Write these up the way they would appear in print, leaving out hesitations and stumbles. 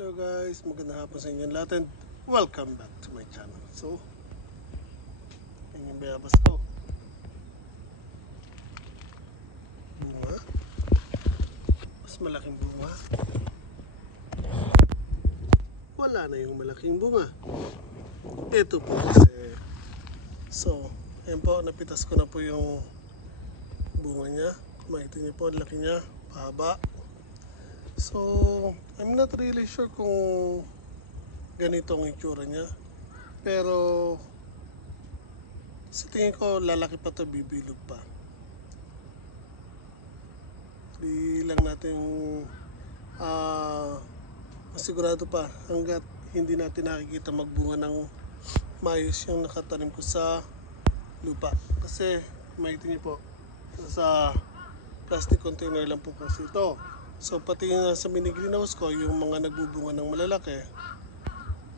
Hello guys, magandang hapon sa inyo lahat and welcome back to my channel. So, yan yung bayabas ko. Bunga. Mas malaking bunga. Wala na yung malaking bunga. Ito po kasi. So, ayan po, napitas ko na po yung bunga niya. Kung makita niyo po, ang laki niya, pahaba. So, I'm not really sure kung ganito ang itsura niya. Pero, sa tingin ko, lalaki pa to, bibilog pa. Di lang natin masigurado pa hanggat hindi natin nakikita magbunga ng maayos yung nakatanim ko sa lupa. Kasi, makita niyo po, sa plastic container lang po kasi ito. So pati sa mini greenhouse ko, yung mga nagbubunga ng malalaki,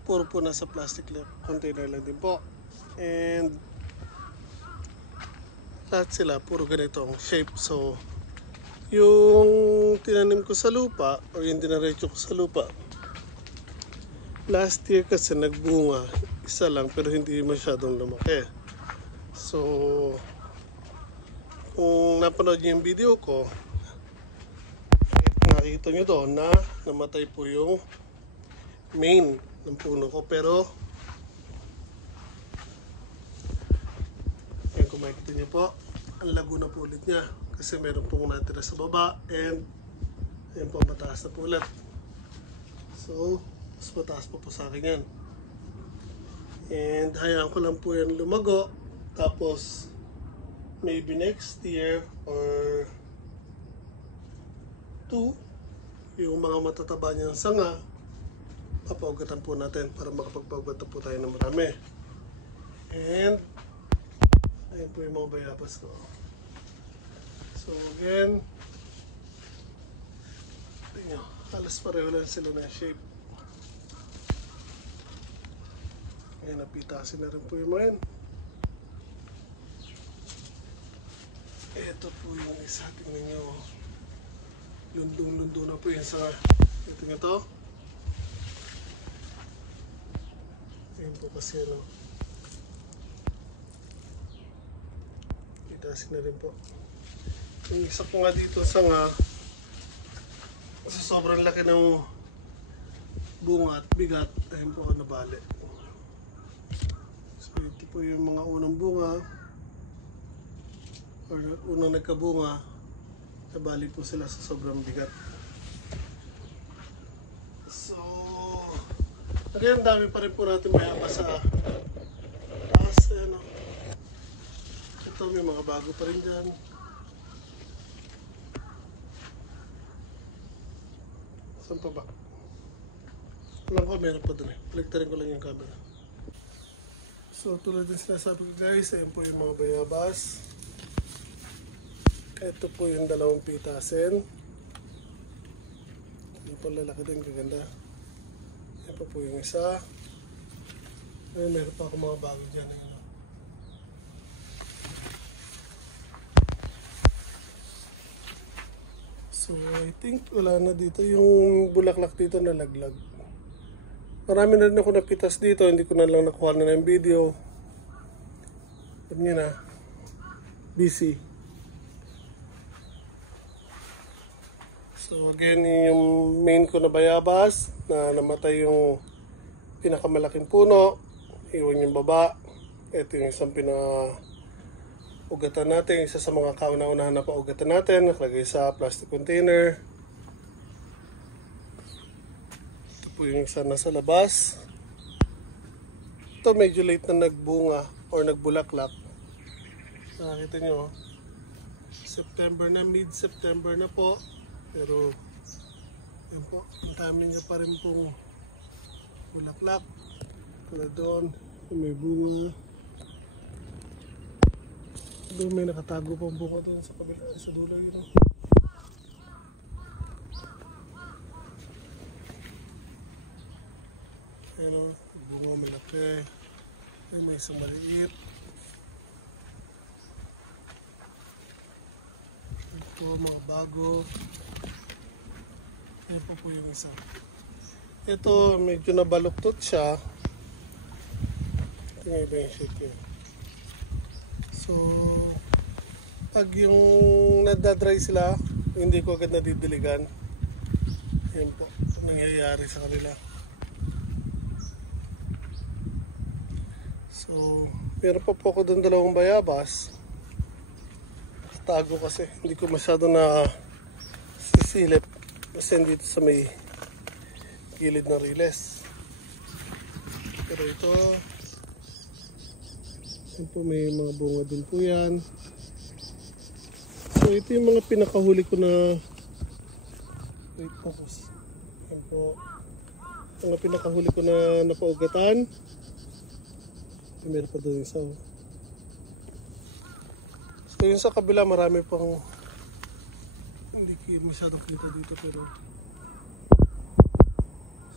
puro po nasa plastic container lang din po. And lahat sila puro ganitong shape. So yung tinanim ko sa lupa, o yung dinaretso ko sa lupa, last year kasi nagbunga isa lang pero hindi masyadong lumaki. So kung napanood niyo yung video ko, nakikita nyo doon na namatay po yung main ng puno ko, pero ayun, kung makikita nyo po, ang lago na po ulit niya kasi meron pong natira sa baba and ayun po, mataas na po ulit. So mas mataas pa po sa akin yan and hayaan ko lang po yan lumago, tapos maybe next year or 2, yung mga matataba niyang sanga, papaugatan po natin para makapagpaugatan po tayo ng marami. And ayun po yung mga bayabas ko. So again, tingnan nyo, halos pareho lang sila na shape. Ngayon, napitasin na rin po yung mga yan. Ito po yung isa, tingnan nyo. Lundong-lundo na po yan sa ito nga to. Ayan po kasi ano, itasin na rin po. Yung isa po nga dito sa nga, sa sobrang laki ng bunga at bigat, ayun po nabali. So ito po yung mga unang bunga or unang nagkabunga, nabali po sila sa sobrang bigat. So, again, dami pa rin po natin mayabas sa taas. Ano. Ito, may mga bago pa rin dyan. Saan pa ba? Alam ko, meron pa dun eh. Baliktarin ko lang yung camera. So, tulad din sinasabi ko guys, ayan po yung mga bayabas. Ito po yung dalawang pitasin. Hindi po lalaki din, kaganda. Yan po yung isa. Ayun, meron pa ako mga bago dyan. So I think wala na dito. Yung bulaklak dito nalaglag. Marami na rin ako napitas dito. Hindi ko na lang nakuha na ng video. Alam nyo na. Busy. So again, yung main ko na bayabas na namatay yung pinakamalaking puno, iwan yung baba. Ito yung isang pinaugatan natin, isa sa mga kauna-unahan na paugatan natin, nakalagay sa plastic container. Ito po yung isa nasa labas. Ito medyo late na nagbunga or nagbulaklak. Nakikita nyo, September na, mid-September na po. Pero, yun po, ang dami niya pa rin pong bulaklak. Tulad doon, may bunga. Doon may nakatago pang bunga doon sa kabila, sa dulo yun. Ayan o, bunga malaki. Ay, may isang maliit. Ito, mga bago. Ayan po yung isa. Ito, medyo nabaluktot siya. Tingnan ba yung shake yun. So, pag yung nadadry sila, hindi ko agad nadidiligan. Yan po, ang nangyayari sa kanila. So, meron pa po ako doon 2 bayabas. Tago kasi, hindi ko masyado na sisilip. Kasi dito sa may gilid ng riles. Pero ito, yan po, may mga bunga din po yan. So ito yung mga pinakahuli ko na, wait, focus. Yan po, mga pinakahuli ko na napaugatan. Meron pa doon isa. So yung sa kabila marami pang, hindi masyadong kita dito, pero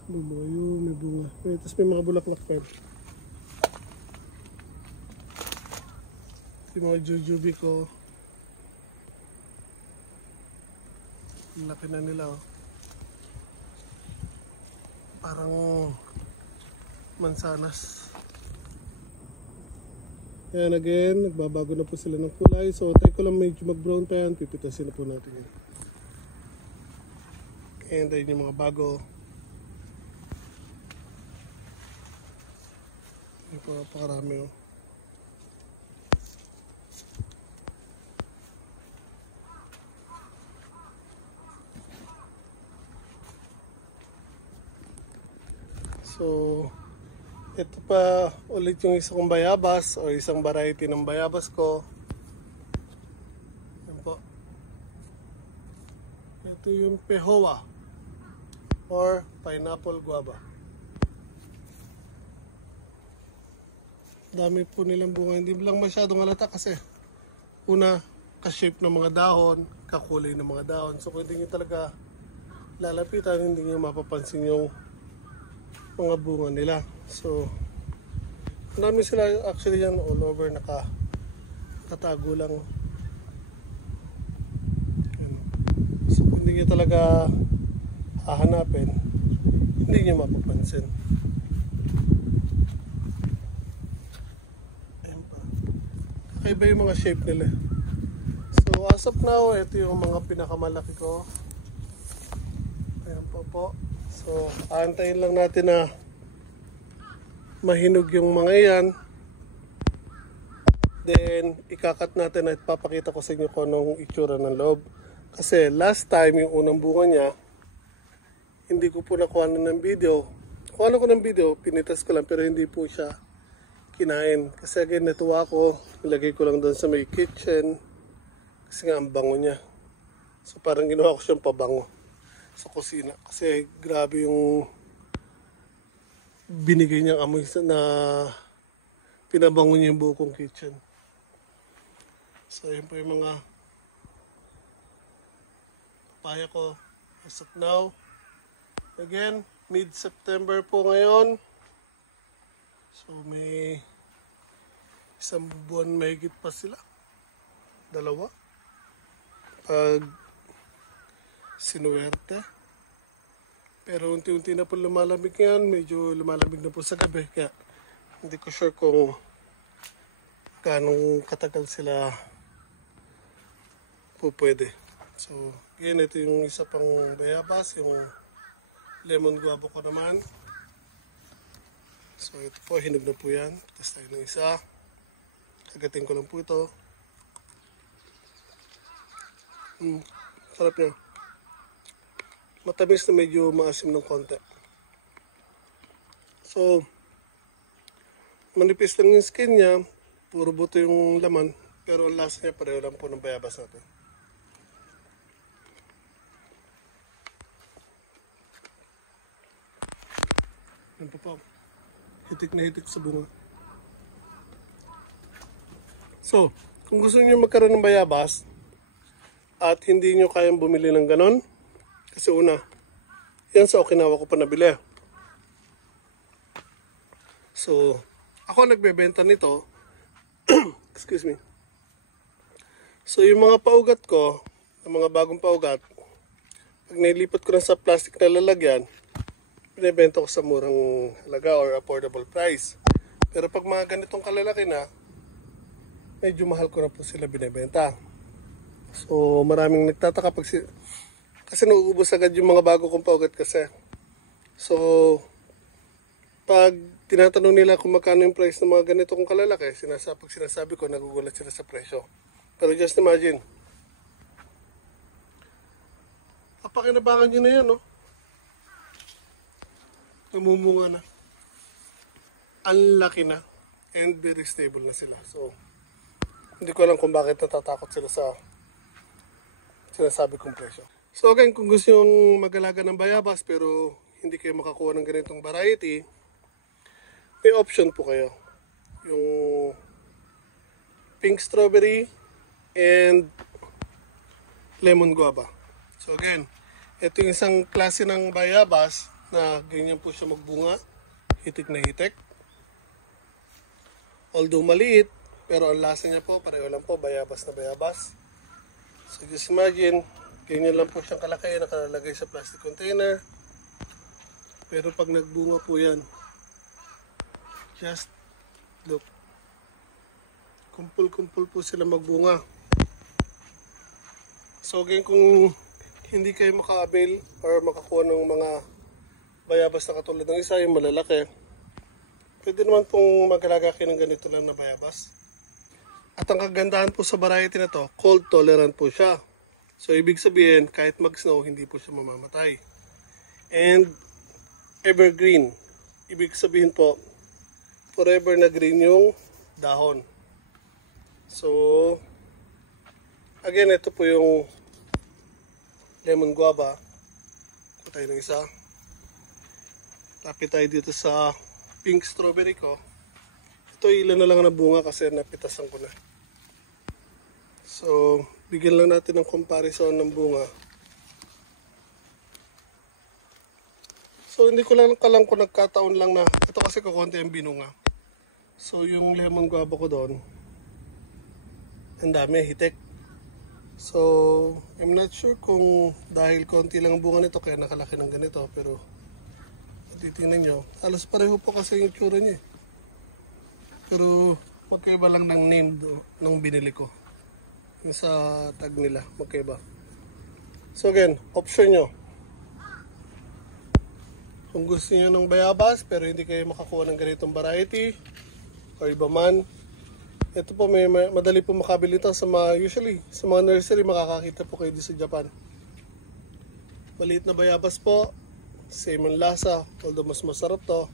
may bunga yun, may bunga. Tapos may mga bulaklak pa. Yung mga jujube ko, laki na nila, oh. Parang mansanas. Ayan, again, nagbabago na po sila ng kulay. So tayo ko lang medyo mag-brown pa yan, pipitasin na po natin yan. And ayun yung mga bago. Ayun po, napakarami, oh. So, ito pa ulit yung isang bayabas o isang variety ng bayabas ko. Yan po. Ito yung pehowa or pineapple guava. Dami po nilang bunga. Hindi lang masyadong halata kasi una, ka-shape ng mga dahon, kakulay ng mga dahon. So kung hindi nyo talaga lalapitan, hindi nyo mapapansin yung mga bunga nila. So marami sila actually yan all over, nakatago lang. So kung hindi nyo talaga hahanapin, hindi nyo mapapansin. Ayan pa. Kakaiba yung mga shape nila. So as of now, ito yung mga pinakamalaki ko. Ayan po. So aantayin lang natin na mahinog yung mga yan. Then ikakat natin at papakita ko sa inyo kung anong itsura ng loob. Kasi last time yung unang bunga niya, hindi ko po nakuha ng video. Kuha ko ng video, pinitas ko lang pero hindi po siya kinain. Kasi again, natuwa ko, nilagay ko lang doon sa may kitchen. Kasi nga ang bango niya. So parang ginawa ko siyang pabango sa kusina. Kasi grabe yung binigay niyang amoy na pinabango niya yung buo kong kitchen. So yun po yung mga papaya ko as of now. Again, mid-September po ngayon. So may isang buwan mahigit pa sila. 2 pag sinuwerte. Pero unti-unti na po lumalamig yan. Medyo lumalamig na po sa gabi. Kaya hindi ko sure kung ganong katagal sila po pwede. So, again, ito yung isa pang bayabas. Yung lemon guava ko naman. So, ito po. Hinog na po yan. Tapos tayo ng isa. Kagatin ko lang po ito. Sarap niya. Matamis na medyo maasim ng konti. So, manipis lang yung skin niya. Puro buto yung laman. Pero ang lasa niya pareho lang po ng bayabas natin. Yan po. Hitik na hitik sa bunga. So, kung gusto niyo magkaroon ng bayabas at hindi niyo kayang bumili ng ganon, kasi una, yan sa Okinawa ko pa nabili. So, ako nagbebenta nito. Excuse me. So, yung mga paugat ko, yung mga bagong paugat, pag nailipat ko na sa plastic na lalagyan, binibenta ko sa murang halaga or affordable price. Pero pag mga ganitong kalalaki na, medyo mahal ko na po sila binibenta. So maraming nagtataka kasi nauubos agad yung mga bago kong paugat kasi. So pag tinatanong nila kung magkano yung price ng mga ganito kong kalalaki, pag sinasabi ko, nagugulat sila sa presyo. Pero just imagine, papakinabangan nyo na yan, no? Namumunga na. Ang laki na. And very stable na sila. So, hindi ko alam kung bakit natatakot sila sa sinasabi kong presyo. So again, kung gusto yung mag-alaga ng bayabas pero hindi kayo makakuha ng ganitong variety, may option po kayo. Yung pink strawberry and lemon guava. So again, ito yung isang klase ng bayabas na ganyan po siya magbunga, hitik na hitik. Although maliit, pero ang lasa niya po, pareho lang po, bayabas na bayabas. So just imagine, ganyan lang po siyang kalaki, nakalagay sa plastic container. Pero pag nagbunga po yan, just look. Kumpul-kumpul po sila magbunga. So again, kung hindi kayo maka-avail or makakuha ng mga bayabas na katulad ng isa, yung malalaki, pwede naman pong mag-alaga kayo ng ganito lang na bayabas. At ang kagandahan po sa variety na to, cold tolerant po siya. So ibig sabihin, kahit mag-snow, hindi po siya mamamatay. And evergreen. Ibig sabihin po, forever na green yung dahon. So again, ito po yung lemon guava. Ito tayo ng isa. Lapit tayo dito sa pink strawberry ko. Ito ilan na lang na bunga kasi napitasan ko na. So bigyan lang natin ng comparison ng bunga. So hindi ko lang kung nagkataon lang na ito kasi kukunti ang binunga. So yung lemon guava ko doon, ang dami, hitik. So I'm not sure kung dahil konti lang bunga nito kaya nakalaki ng ganito, pero titingnan nyo, halos pareho po kasi yung tsura niya. Pero magkaiba lang ng name nung binili ko. Yung sa tag nila, magkaiba. So again, option nyo. Kung gusto nyo ng bayabas pero hindi kayo makakuha ng ganitong variety o iba man, ito po may madali po makabili ito sa usually sa mga nursery, makakakita po kayo dito sa Japan. Maliit na bayabas po, same ang lasa, although mas masarap to,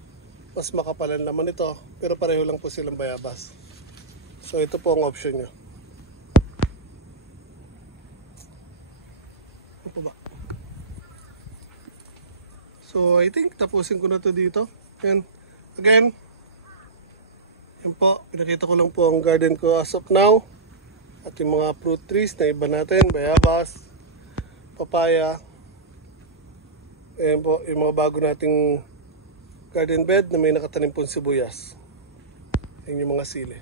mas makapalan naman ito, pero pareho lang po silang bayabas. So ito po ang option nyo. Ano po ba? So I think tapusin ko na to dito. And again, yun po, pinakita ko lang po ang garden ko as of now. At yung mga fruit trees na iba natin, bayabas, papaya. Ayan po, yung mga bago nating garden bed na may nakatanim pong sibuyas. Ayan yung mga sili.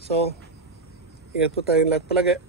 So, ingat po tayong lahat palagi.